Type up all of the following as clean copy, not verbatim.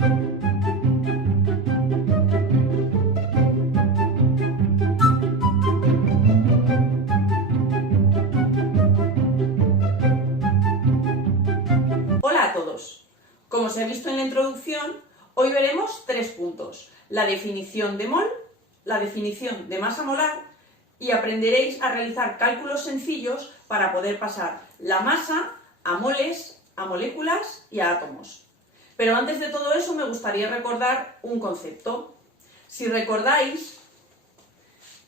Hola a todos. Como se ha visto en la introducción, hoy veremos 3 puntos: la definición de mol, la definición de masa molar, y aprenderéis a realizar cálculos sencillos para poder pasar la masa a moles, a moléculas y a átomos. Pero antes de todo eso me gustaría recordar un concepto. Si recordáis,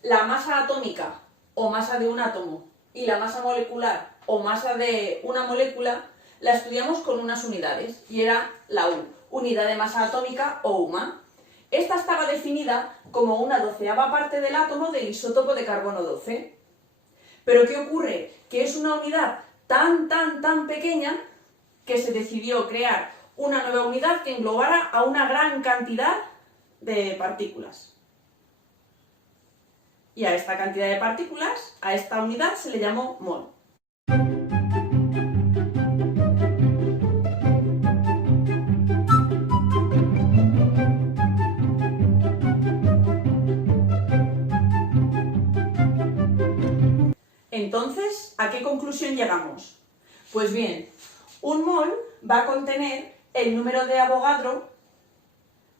la masa atómica o masa de un átomo y la masa molecular o masa de una molécula la estudiamos con unas unidades, y era la U, unidad de masa atómica o UMA. Esta estaba definida como una 12ª parte del átomo del isótopo de carbono 12. Pero ¿qué ocurre? Que es una unidad tan pequeña que se decidió crear una nueva unidad que englobara a una gran cantidad de partículas. Y a esta cantidad de partículas, a esta unidad, se le llamó mol. Entonces, ¿a qué conclusión llegamos? Pues bien, un mol va a contener el número de Avogadro,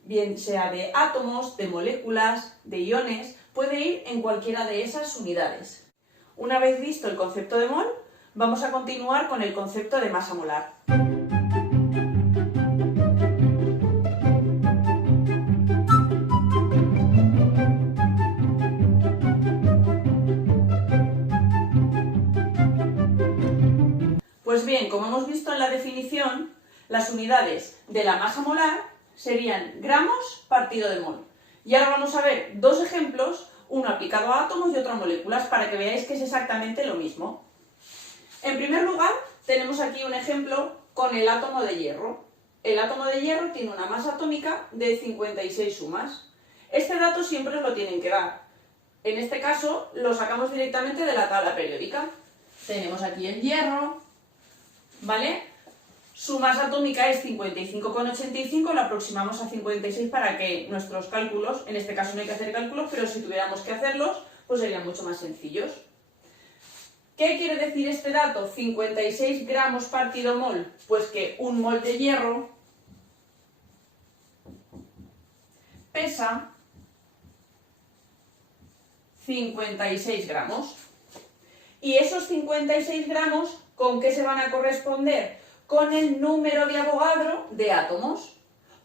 bien sea de átomos, de moléculas, de iones, puede ir en cualquiera de esas unidades. Una vez visto el concepto de mol, vamos a continuar con el concepto de masa molar. Pues bien, como hemos visto en la definición, las unidades de la masa molar serían gramos partido de mol. Y ahora vamos a ver dos ejemplos, uno aplicado a átomos y otro a moléculas, para que veáis que es exactamente lo mismo. En primer lugar, tenemos aquí un ejemplo con el átomo de hierro. El átomo de hierro tiene una masa atómica de 56 UMAs. Este dato siempre os lo tienen que dar. En este caso, lo sacamos directamente de la tabla periódica. Tenemos aquí el hierro, ¿vale? Su masa atómica es 55,85, lo aproximamos a 56 para que nuestros cálculos, en este caso no hay que hacer cálculos, pero si tuviéramos que hacerlos, pues serían mucho más sencillos. ¿Qué quiere decir este dato? 56 gramos partido mol. Pues que un mol de hierro pesa 56 gramos. Y esos 56 gramos, ¿con qué se van a corresponder? Con el número de Avogadro de átomos.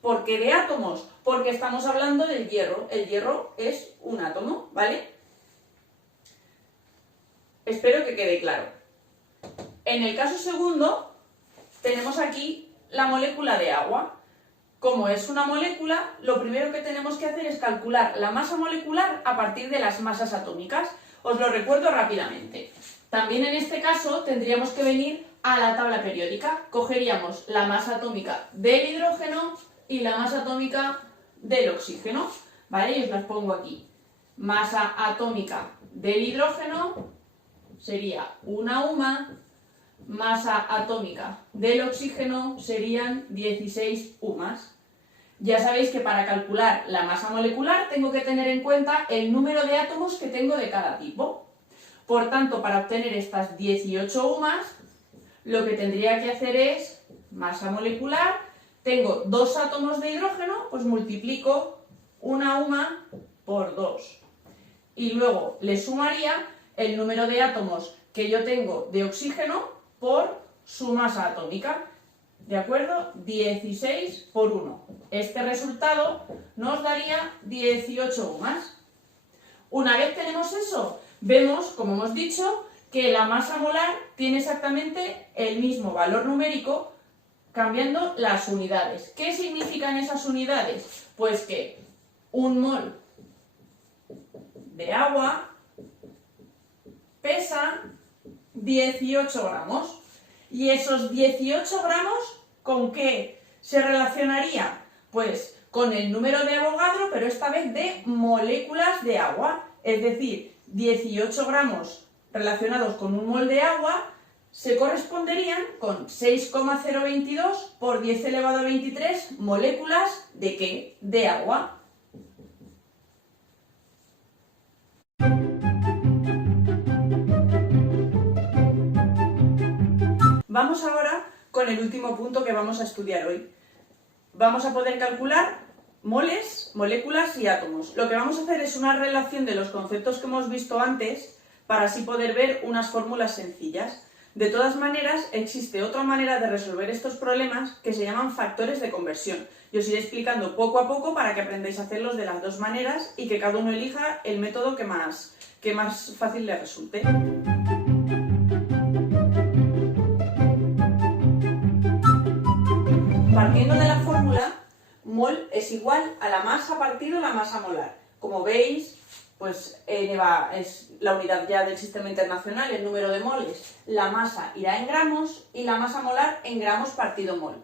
¿Por qué de átomos? Porque estamos hablando del hierro. El hierro es un átomo, ¿vale? Espero que quede claro. En el caso segundo, tenemos aquí la molécula de agua. Como es una molécula, lo primero que tenemos que hacer es calcular la masa molecular a partir de las masas atómicas. Os lo recuerdo rápidamente. También en este caso tendríamos que venir a la tabla periódica. Cogeríamos la masa atómica del hidrógeno y la masa atómica del oxígeno, ¿vale? Y os las pongo aquí. Masa atómica del hidrógeno sería una UMA, masa atómica del oxígeno serían 16 UMAs. Ya sabéis que para calcular la masa molecular tengo que tener en cuenta el número de átomos que tengo de cada tipo. Por tanto, para obtener estas 18 UMAs, lo que tendría que hacer es masa molecular. Tengo 2 átomos de hidrógeno, pues multiplico una UMA por 2. Y luego le sumaría el número de átomos que yo tengo de oxígeno por su masa atómica. ¿De acuerdo? 16 por 1. Este resultado nos daría 18 UMAs. Una vez tenemos eso, vemos, como hemos dicho, que la masa molar tiene exactamente el mismo valor numérico cambiando las unidades. ¿Qué significan esas unidades? Pues que un mol de agua pesa 18 gramos. ¿Y esos 18 gramos con qué se relacionaría? Pues con el número de Avogadro, pero esta vez de moléculas de agua. Es decir, 18 gramos relacionados con un mol de agua se corresponderían con 6,022 por 10 elevado a 23 moléculas ¿de qué? De agua. Vamos ahora con el último punto que vamos a estudiar hoy. Vamos a poder calcular moles, moléculas y átomos. Lo que vamos a hacer es una relación de los conceptos que hemos visto antes para así poder ver unas fórmulas sencillas. De todas maneras, existe otra manera de resolver estos problemas que se llaman factores de conversión. Yo os iré explicando poco a poco para que aprendáis a hacerlos de las dos maneras y que cada uno elija el método que más fácil le resulte. Partiendo de la fórmula, mol es igual a la masa partido la masa molar. Como veis, pues es la unidad ya del sistema internacional, el número de moles. La masa irá en gramos y la masa molar en gramos partido mol.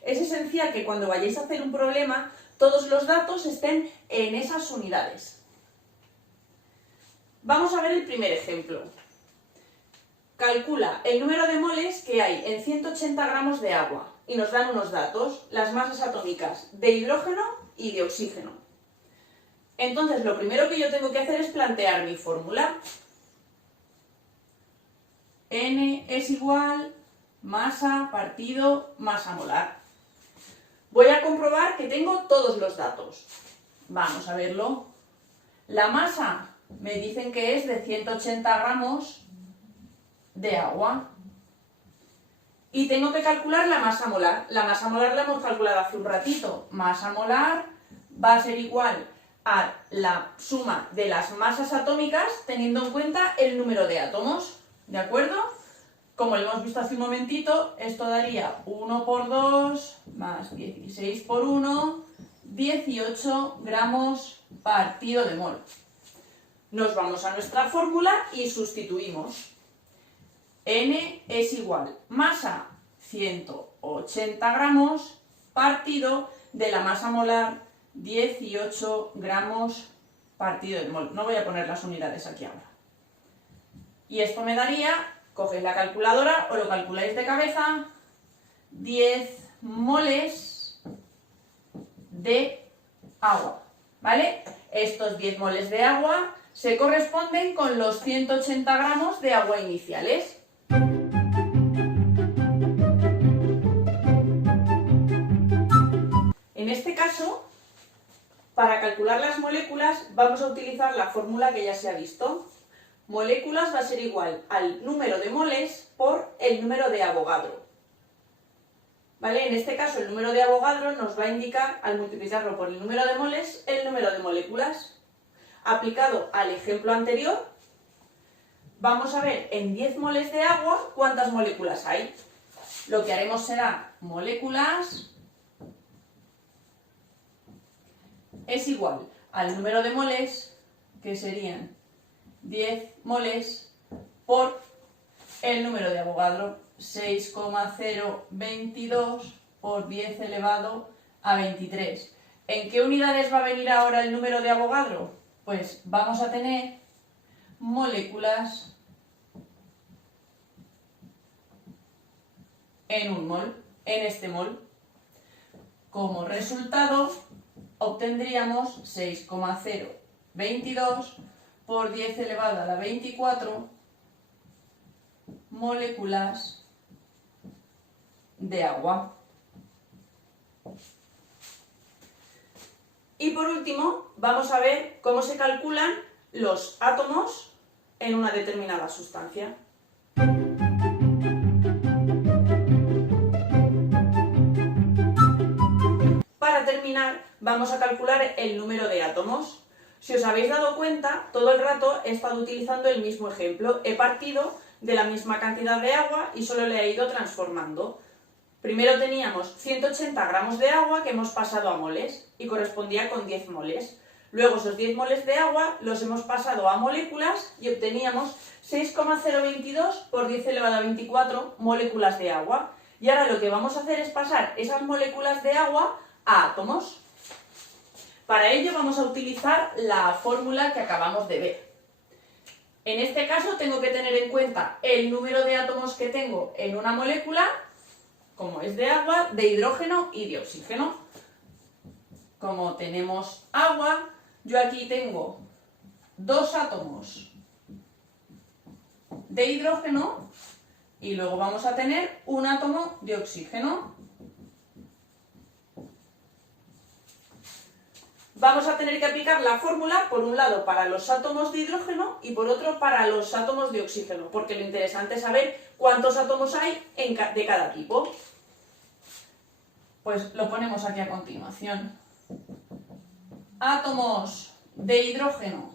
Es esencial que cuando vayáis a hacer un problema, todos los datos estén en esas unidades. Vamos a ver el primer ejemplo. Calcula el número de moles que hay en 180 gramos de agua y nos dan unos datos, las masas atómicas de hidrógeno y de oxígeno. Entonces, lo primero que yo tengo que hacer es plantear mi fórmula. N es igual masa partido masa molar. Voy a comprobar que tengo todos los datos. Vamos a verlo. La masa me dicen que es de 180 gramos de agua. Y tengo que calcular la masa molar. La masa molar la hemos calculado hace un ratito. Masa molar va a ser igual a la suma de las masas atómicas teniendo en cuenta el número de átomos. ¿De acuerdo? Como lo hemos visto hace un momentito, esto daría 1 por 2 más 16 por 1, 18 gramos partido de mol. Nos vamos a nuestra fórmula y sustituimos. N es igual masa 180 gramos partido de la masa molar 18 gramos partido de mol. No voy a poner las unidades aquí ahora. Y esto me daría, cogéis la calculadora o lo calculáis de cabeza, 10 moles de agua. ¿Vale? Estos 10 moles de agua se corresponden con los 180 gramos de agua iniciales. En este caso, para calcular las moléculas vamos a utilizar la fórmula que ya se ha visto. Moléculas va a ser igual al número de moles por el número de Avogadro. ¿Vale? En este caso el número de Avogadro nos va a indicar, al multiplicarlo por el número de moles, el número de moléculas. Aplicado al ejemplo anterior, vamos a ver en 10 moles de agua cuántas moléculas hay. Lo que haremos será moléculas es igual al número de moles, que serían 10 moles por el número de Avogadro, 6,022 por 10 elevado a 23. ¿En qué unidades va a venir ahora el número de Avogadro? Pues vamos a tener moléculas en un mol, en este mol. Como resultado, obtendríamos 6,022 por 10 elevado a la 24 moléculas de agua. Y por último, vamos a ver cómo se calculan los átomos en una determinada sustancia. Para terminar, vamos a calcular el número de átomos. Si os habéis dado cuenta, todo el rato he estado utilizando el mismo ejemplo. He partido de la misma cantidad de agua y solo le he ido transformando. Primero teníamos 180 gramos de agua que hemos pasado a moles y correspondía con 10 moles. Luego esos 10 moles de agua los hemos pasado a moléculas y obteníamos 6,022 por 10 elevado a 24 moléculas de agua. Y ahora lo que vamos a hacer es pasar esas moléculas de agua a átomos. Para ello vamos a utilizar la fórmula que acabamos de ver. En este caso tengo que tener en cuenta el número de átomos que tengo en una molécula, como es de agua, de hidrógeno y de oxígeno. Como tenemos agua, yo aquí tengo 2 átomos de hidrógeno y luego vamos a tener un átomo de oxígeno. Vamos a tener que aplicar la fórmula, por un lado, para los átomos de hidrógeno y por otro para los átomos de oxígeno, porque lo interesante es saber cuántos átomos hay de cada tipo. Pues lo ponemos aquí a continuación. Átomos de hidrógeno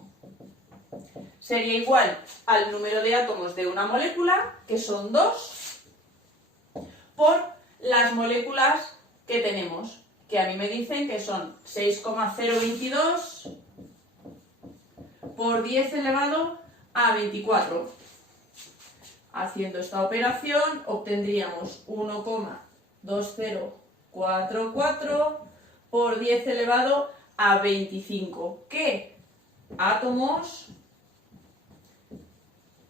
sería igual al número de átomos de una molécula, que son 2, por las moléculas que tenemos, que a mí me dicen que son 6,022 por 10 elevado a 24. Haciendo esta operación obtendríamos 1,2044 por 10 elevado a 25, que átomos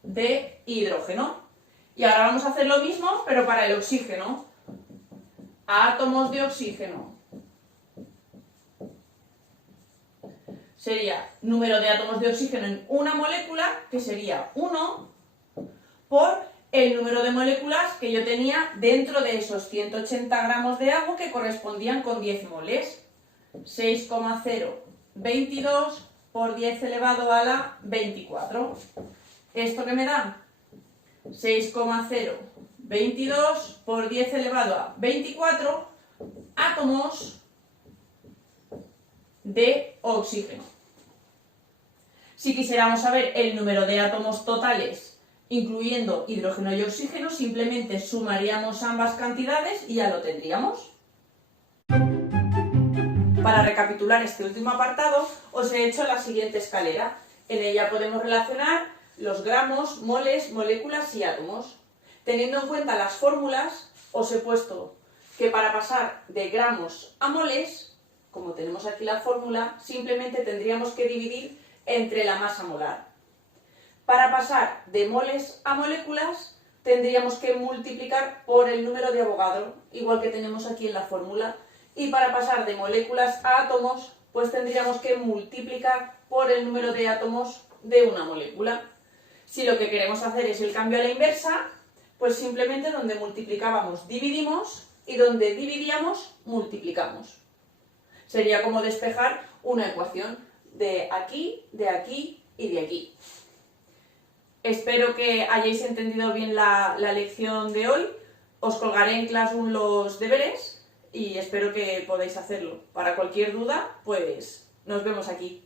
de hidrógeno. Y ahora vamos a hacer lo mismo, pero para el oxígeno. Átomos de oxígeno. Sería número de átomos de oxígeno en una molécula, que sería 1, por el número de moléculas que yo tenía dentro de esos 180 gramos de agua, que correspondían con 10 moles. 6,022 por 10 elevado a la 24. ¿Esto qué me da? 6,022 por 10 elevado a 24 átomos de oxígeno. Si quisiéramos saber el número de átomos totales, incluyendo hidrógeno y oxígeno, simplemente sumaríamos ambas cantidades y ya lo tendríamos. Para recapitular este último apartado, os he hecho la siguiente escalera. En ella podemos relacionar los gramos, moles, moléculas y átomos. Teniendo en cuenta las fórmulas, os he puesto que para pasar de gramos a moles, como tenemos aquí la fórmula, simplemente tendríamos que dividir entre la masa molar. Para pasar de moles a moléculas, tendríamos que multiplicar por el número de Avogadro, igual que tenemos aquí en la fórmula. Y para pasar de moléculas a átomos, pues tendríamos que multiplicar por el número de átomos de una molécula. Si lo que queremos hacer es el cambio a la inversa, pues simplemente donde multiplicábamos dividimos y donde dividíamos multiplicamos. Sería como despejar una ecuación de aquí y de aquí. Espero que hayáis entendido bien la lección de hoy. Os colgaré en Classroom los deberes y espero que podáis hacerlo. Para cualquier duda, pues nos vemos aquí.